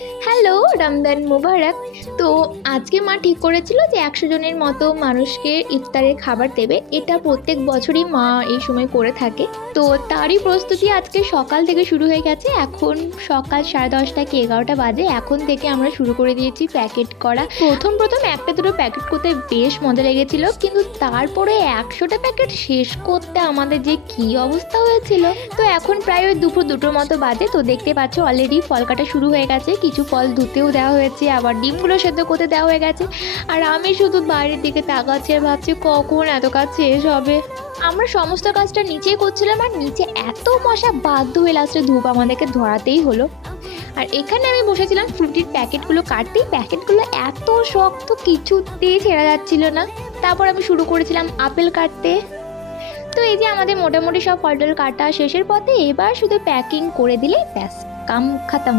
Hello, Ramzan মুবারক। তো আজকে মা ঠিক করেছিল যে ১০০ জনের মতো মানুষকে ইফতারের খাবার দেবে। এটা প্রত্যেক বছরই মা এই সময় করে থাকে। তো তারই প্রস্তুতি আজকে সকাল থেকে শুরু হয়ে গেছে। এখন সকাল 10:30 কি 11টা বাজে। এখন থেকে আমরা শুরু করে দিয়েছি প্যাকেট করা। প্রথম একটা দুটো প্যাকেট করতে বেশ মজা লেগেছিল, কিন্তু তারপরে ১০০টা প্যাকেট শেষ করতে আমাদের যে কি অবস্থা হয়েছিল। তো এখন প্রায় ওই দুপুর 2টোর মতো বাজে। তো দেখতে পাচ্ছ অলরেডি ফল কাটা শুরু হয়ে গেছে, কিছু ফল ধুতেও দেওয়া হয়েছে, আবার ডিমগুলো সেদ্ধ করতে দেওয়া হয়ে গেছে। আর আমি শুধু বাইরের দিকে তাকাচ্ছি আর ভাবছি কখন এত কাজ শেষ হবে। আমরা সমস্ত কাজটা নিচেই করছিলাম, আর নিচে এত মশা, বাধ্য হয়ে লাস্টে ধূপ আমাদেরকে ধরাতেই হলো। আর এখানে আমি বসেছিলাম ফ্রুটির প্যাকেটগুলো কাটতেই। প্যাকেটগুলো এত শক্ত, কিছুতেই ছেঁড়া যাচ্ছিল না। তারপর আমি শুরু করেছিলাম আপেল কাটতে। তো এই যে আমাদের মোটামুটি সব ফল টল কাটা শেষের পথে, এবার শুধু প্যাকিং করে দিলেই ব্যাস, কাম খাতাম।